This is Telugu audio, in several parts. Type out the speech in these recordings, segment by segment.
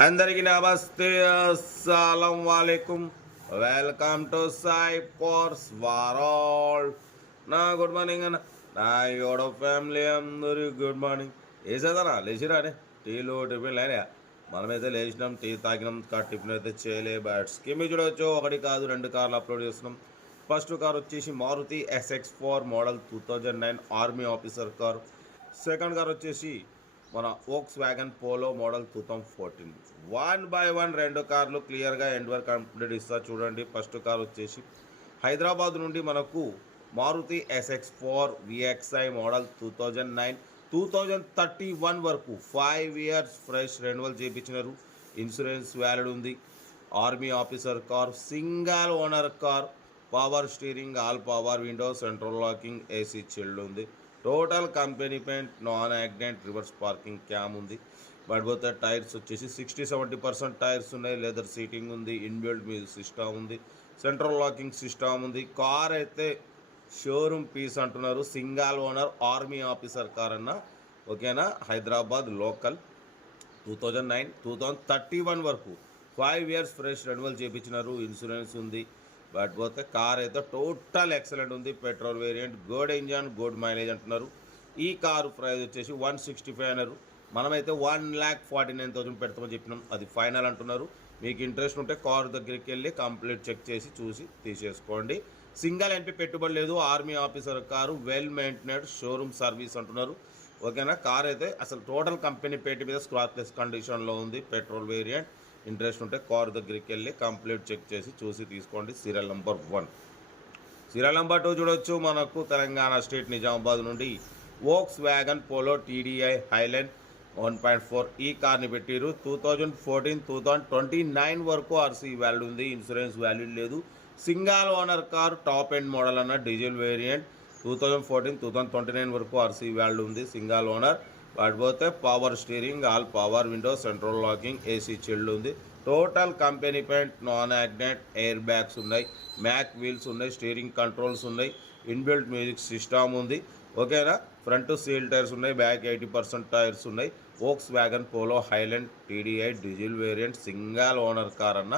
అందరికీ నమస్తే, అస్సలం వాలేకుమ్. Welcome to Sai force world. నా గుడ్ మార్నింగ్ అన్న, నా యోడ ఫ్యామిలీ అందరూ గుడ్ మార్నింగ్. వేసేదన్నా లేచిరా అనే టీలు టిఫిన్ లేనా? మనమైతే లేచినాం, టీ తాగినాం, టిఫిన్ అయితే చేయలే. బట్ స్కీమ్ చూడవచ్చు, ఒకటి కాదు రెండు కార్లు అప్లోడ్ చేస్తున్నాం. ఫస్ట్ కార్ వచ్చేసి Maruti SX4 model 2009 army officer car. Second car వచ్చేసి మన వోక్స్ వ్యాగన్ పోలో మోడల్ 2014. 1 రెండు కార్లు క్లియర్గా ఎండ్ వరకు కంప్లీట్ ఇస్తా చూడండి. ఫస్ట్ కార్ వచ్చేసి హైదరాబాద్ నుండి మనకు మారుతి SX4 VXI మోడల్ 2009 2031 వరకు 5 ఇయర్స్ ఫ్రెష్ రెన్యువల్ చేయించినారు. ఇన్సూరెన్స్ వ్యాలిడ్ ఉంది. Army officer car, single owner car, power steering, all power window, central locking, AC chilled ఉంది. Total company paint, non accident, reverse parking cam ఉంది. బట్ పోతే టైర్స్ వచ్చేసి 60-70% టైర్స్ ఉన్నాయి. లెదర్ సీటింగ్ ఉంది. ఇన్బిల్డ్ మ్యూజిక్ సిస్టమ్ ఉంది. సెంట్రల్ లాకింగ్ సిస్టమ్ ఉంది. కార్ అయితే షోరూమ్ పీస్ అంటున్నారు. Single owner army officer car అన్న, ఓకేనా. హైదరాబాద్ లోకల్ 2009 2031 వరకు 5 ఇయర్స్ ఫ్రెష్ రెన్యువల్ చేయించినారు. ఇన్సూరెన్స్ ఉంది. బట్ పోతే కార్ అయితే టోటల్ ఎక్సలెంట్ ఉంది. Petrol variant, good engine, good mileage అంటున్నారు. ఈ కారు ప్రైస్ వచ్చేసి 165 అన్నారు. మనమైతే 1,49,000 పెడతామని చెప్పినాం. అది ఫైనల్ అంటున్నారు. మీకు ఇంట్రెస్ట్ ఉంటే కారు దగ్గరికి వెళ్ళి కంప్లీట్ చెక్ చేసి చూసి తీసేసుకోండి. సింగల్ ఎంపీ పెట్టుబడి లేదు. Army officer car, well maintained, showroom service అంటున్నారు. ఓకేనా. కార్ అయితే అసలు టోటల్ కంపెనీ పేటి మీద స్క్రాచ్లెస్ కండిషన్లో ఉంది. Petrol variant. ఇంట్రెస్ట్ ఉంటే కార్ దగ్గరికి వెళ్ళి కంప్లీట్ చెక్ చేసి చూసి తీసుకోండి. Serial number 1. సీరియల్ నెంబర్ 2 చూడవచ్చు. మనకు తెలంగాణ స్టేట్ నిజామాబాద్ నుండి Volkswagen polo TDI highline 1.4 ఈ కార్ని పెట్టారు. 2014 2029 వరకు RC వ్యాలిడ్ ఉంది. ఇన్సూరెన్స్ వ్యాలిడ్ లేదు. Single owner car, top end model అన్న, డీజిల్ వేరియంట్. 2014 2029 వరకు RC వ్యాలిడ్ ఉంది. Single owner. వాటిపోతే power steering, all power window, central locking, AC chilled ఉంది. Total company paint, non accident, air bags ఉన్నాయి. మ్యాక్ వీల్స్ ఉన్నాయి. స్టీరింగ్ కంట్రోల్స్ ఉన్నాయి. ఇన్బిల్ట్ మ్యూజిక్ సిస్టమ్ ఉంది. ఓకేనా. ఫ్రంట్ సీల్ టైర్స్ ఉన్నాయి. బ్యాక్ 80% టైర్స్ ఉన్నాయి. Volkswagen Polo Highline TDI diesel variant, single owner car అన్న.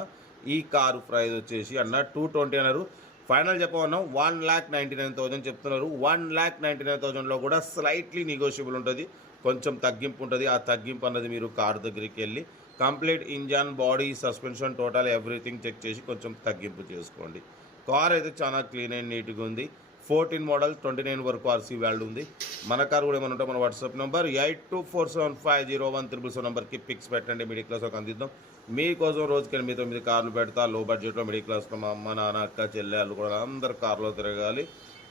ఈ కారు ప్రైస్ వచ్చేసి అన్న 220 అన్నారు. ఫైనల్ చెప్పమన్నాం 1,99,000 చెప్తున్నారు. 1,99,000లో కూడా స్లైట్లీ నెగోషియబుల్ ఉంటుంది. కొంచెం తగ్గింపు ఉంటుంది. ఆ తగ్గింపు అన్నది మీరు కార్ దగ్గరికి వెళ్ళి complete engine, body, suspension, total everything check చేసి కొంచెం తగ్గింపు చేసుకోండి. కార్ అయితే చాలా క్లీన్ అండ్ నీట్గా ఉంది. 14 మోడల్ 29 వరకు RC వ్యాలిడ్ ఉంది. మన కార్ కూడా ఏమైనా ఉంటే మన వాట్సాప్ నెంబర్ 8247501377 నెంబర్కి పిక్స్ పెట్టండి. మిడిల్ క్లాస్ ఒక అందిద్దాం. మీకోసం రోజుకి 8-9 కార్లు పెడతా. లో బడ్జెట్లో మిడిల్ క్లాస్లో మా అమ్మ, నాన్న, అక్క, చెల్లె, వాళ్ళు కూడా అందరు కార్లో తిరగాలి.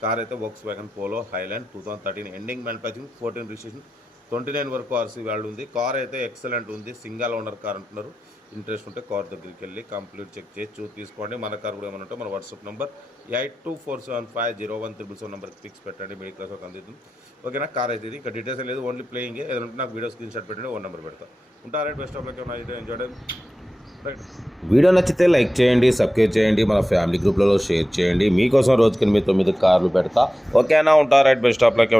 కార్ అయితే Volkswagen Polo Highline 2013 ending manufacturing, 14 registration, 29 వరకు RC వ్యాలిడ్ ఉంది. కార్ అయితే ఎక్సలెంట్ ఉంది. సింగల్ ఓనర్ కార్ అంటున్నారు. ఇంట్రెస్ట్ ఉంటే కార్ దగ్గరికి వెళ్ళి కంప్లీట్ చెక్ చేసి చూసి తీసుకోండి. మన కార్ కూడా ఏమైనా ఉంటే మన వాట్సాప్ నెంబర్ 8247501377 నెంబర్కి పిక్స్ పెట్టండి. మిడిల్ క్లాస్ ఒక అందిద్దాం. ఓకేనా. కార్ అయితే ఇది ఇంకా డీటెయిల్స్ లేదు, ఓన్లీ ప్లేయింగ్. ఏదైనా ఉంటే నాకు వీడియో స్క్రీన్ షాట్ పెట్టండి, 1 నెంబర్ పెడతా. ఉంటారా? Best of luck. Enjoy. Video నచ్చితే లైక్ చేయండి, సబ్స్క్రైబ్ చేయండి, మన ఫ్యామిలీ గ్రూప్లలో షేర్ చేయండి. మీకోసం రోజుకి 8-9 కార్లు పెడతా. ఓకేనా. ఉంటారా? Best of luck.